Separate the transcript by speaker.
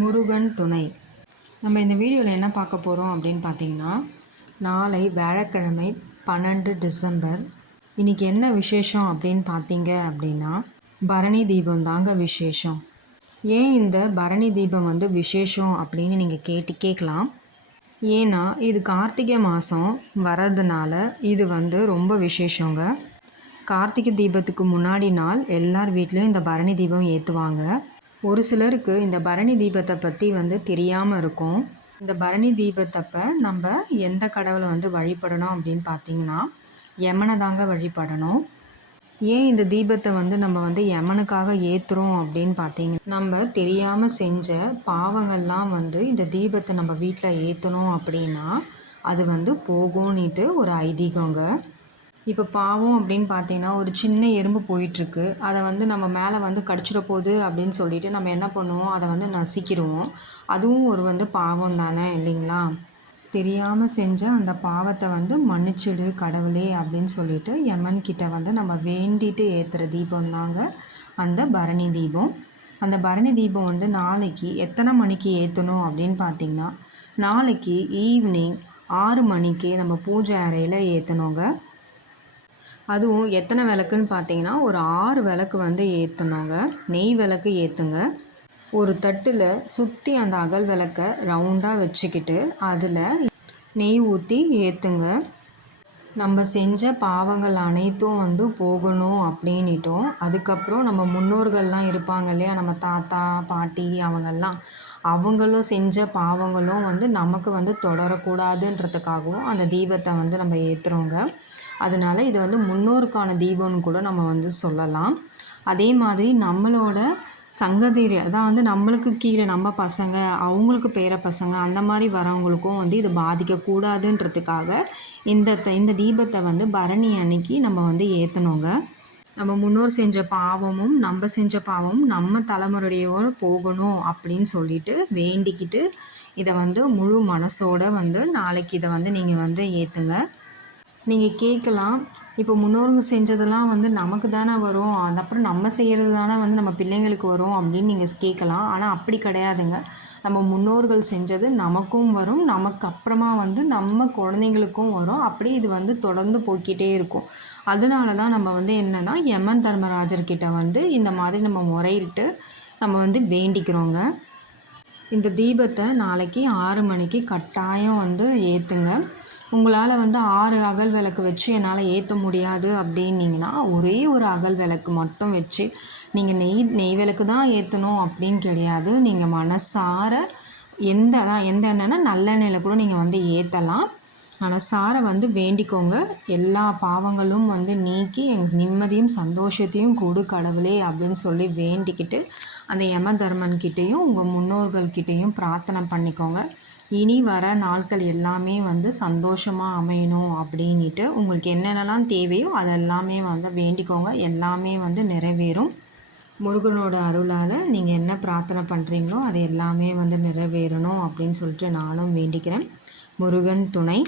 Speaker 1: முருகன் துணை. நம்ம இந்த வீடியோவில் என்ன பார்க்க போகிறோம் அப்படின்னு பார்த்தீங்கன்னா நாளை வியாழக்கிழமை பன்னெண்டு டிசம்பர். இன்றைக்கி என்ன விசேஷம் அப்படின்னு பார்த்தீங்க அப்படின்னா பரணி தீபம் தாங்க விசேஷம். ஏன் இந்த பரணி தீபம் வந்து விசேஷம் அப்படின்னு நீங்கள் கேட்டு கேட்கலாம். ஏன்னா இது கார்த்திகை மாதம் வர்றதுனால இது வந்து ரொம்ப விசேஷங்க. கார்த்திகை தீபத்துக்கு முன்னாடி நாள் எல்லார் வீட்லேயும் இந்த பரணி தீபம் ஏற்றுவாங்க ஒரு சிலருக்கு இந்த பரணி தீபத்தை பற்றி வந்து தெரியாமல் இருக்கும். இந்த பரணி தீபத்தப்ப நம்ம எந்த கடவுளை வந்து வழிபடணும் அப்படின்னு பார்த்தீங்கன்னா யமனை தாங்க வழிபடணும். ஏன் இந்த தீபத்தை வந்து நம்ம வந்து யமனுக்காக ஏற்றுறோம் அப்படின்னு பார்த்தீங்கன்னா நம்ம தெரியாமல் செஞ்ச பாவங்கள்லாம் வந்து இந்த தீபத்தை நம்ம வீட்டில் ஏற்றணும் அப்படின்னா அது வந்து போகும்னுட்டு ஒரு ஐதீகங்க. இப்போ பாவம் அப்படின்னு பார்த்தீங்கன்னா ஒரு சின்ன எறும்பு போயிட்டுருக்கு. அதை வந்து நம்ம மேலே வந்து கடிச்சிட போகுது அப்படின்னு சொல்லிட்டு நம்ம என்ன பண்ணுவோம்? அதை வந்து நசிக்கிடுவோம். அதுவும் ஒரு வந்து பாவம் தானே இல்லைங்களா? தெரியாமல் செஞ்ச அந்த பாவத்தை வந்து மன்னிச்சிடு கடவுளே அப்படின்னு சொல்லிட்டு யமன் கிட்ட வந்து நம்ம வேண்டிட்டு ஏற்றுற தீபம் தாங்க அந்த பரணி தீபம். அந்த பரணி தீபம் வந்து நாளைக்கு எத்தனை மணிக்கு ஏற்றணும் அப்படின்னு பார்த்தீங்கன்னா நாளைக்கு ஈவினிங் ஆறு மணிக்கு நம்ம பூஜை அறையில் ஏற்றணுங்க அதுவும் எத்தனை விளக்குன்னு பார்த்தீங்கன்னா ஒரு ஆறு விளக்கு வந்து ஏற்றணுங்க நெய் விளக்கு ஏற்றுங்க ஒரு தட்டில் சுற்றி அந்த அகல் விளக்கை ரவுண்டாக வச்சுக்கிட்டு அதில் நெய் ஊற்றி ஏற்றுங்க நம்ம செஞ்ச பாவங்கள் அனைத்தும் வந்து போகணும் அப்படின்ட்டோம் அதுக்கப்புறம் நம்ம முன்னோர்கள்லாம் இருப்பாங்க இல்லையா நம்ம தாத்தா பாட்டி அவங்கெல்லாம் அவங்களும் செஞ்ச பாவங்களும் வந்து நமக்கு வந்து தொடரக்கூடாதுன்றதுக்காகவும் அந்த தீபத்தை வந்து நம்ம ஏற்றுறோங்க அதனால இது வந்து முன்னோருக்கான தீபம்னு கூட நம்ம வந்து சொல்லலாம். அதே மாதிரி நம்மளோட சங்கதிரி அதான் வந்து நம்மளுக்கு கீழே நம்ம பசங்க அவங்களுக்கு பேர பசங்க அந்த மாதிரி வரவங்களுக்கும் வந்து இது பாதிக்கக்கூடாதுன்றதுக்காக இந்த இந்த தீபத்தை வந்து பரணி அன்னைக்கு நம்ம வந்து ஏற்றணுங்க நம்ம முன்னோர் செஞ்ச பாவமும் நம்ம செஞ்ச பாவமும் நம்ம தலைமுறையோடு போகணும் அப்படின்னு சொல்லிட்டு வேண்டிக்கிட்டு இதை வந்து முழு மனசோட வந்து நாளைக்கு இதை வந்து நீங்கள் வந்து ஏற்றுங்க நீங்கள் கேட்கலாம் இப்போ முன்னோருங்க செஞ்சதெல்லாம் வந்து நமக்கு தானே வரும். அதுக்கப்புறம் நம்ம செய்கிறது தானே வந்து நம்ம பிள்ளைங்களுக்கு வரும் அப்படின்னு நீங்கள் கேட்கலாம் ஆனால் அப்படி கிடையாதுங்க. நம்ம முன்னோர்கள் செஞ்சது நமக்கும் வரும். நமக்கு அப்புறமா வந்து நம்ம குழந்தைங்களுக்கும் வரும். அப்படி இது வந்து தொடர்ந்து போய்க்கிட்டே இருக்கும். அதனால தான் நம்ம வந்து என்னென்னா யமன் தர்மராஜர்கிட்ட வந்து இந்த மாதிரி நம்ம முறையிட்டு நம்ம வந்து வேண்டிக்கிறோங்க. இந்த தீபத்தை நாளைக்கு ஆறு மணிக்கு கட்டாயம் வந்து ஏற்றுங்க உங்களால் வந்து ஆறு அகல் விளக்கு வச்சு என்னால் ஏற்ற முடியாது அப்படின்னீங்கன்னா ஒரே ஒரு அகல் விளக்கு மட்டும் வச்சு நீங்கள் நெய் நெய் விளக்கு தான் ஏற்றணும் அப்படின்னு கிடையாது. நீங்கள் மனசார எந்த தான் எந்த எண்ணெய்னா நல்லெண்ணெயில் கூட நீங்கள் வந்து ஏற்றலாம் மனசார வந்து வேண்டிக்கோங்க. எல்லா பாவங்களும் வந்து நீக்கி எங்கள் நிம்மதியும் சந்தோஷத்தையும் கொடு கடவுளே அப்படின்னு சொல்லி வேண்டிக்கிட்டு அந்த யம தர்மன்கிட்டேயும் உங்கள் முன்னோர்கள்கிட்டேயும் பிரார்த்தனை பண்ணிக்கோங்க. இனி வர நாட்கள் எல்லாமே வந்து சந்தோஷமாக அமையணும் அப்படின்ட்டு உங்களுக்கு என்னென்னலாம் தேவையோ அதெல்லாமே வந்து வேண்டிக்கோங்க. எல்லாமே வந்து நிறைவேறும். முருகனோட அருளால் நீங்கள் என்ன பிரார்த்தனை பண்ணுறீங்களோ அது எல்லாமே வந்து நிறைவேறணும் அப்படின்னு சொல்லிட்டு நானும் வேண்டிக்கிறேன். முருகன் துணை.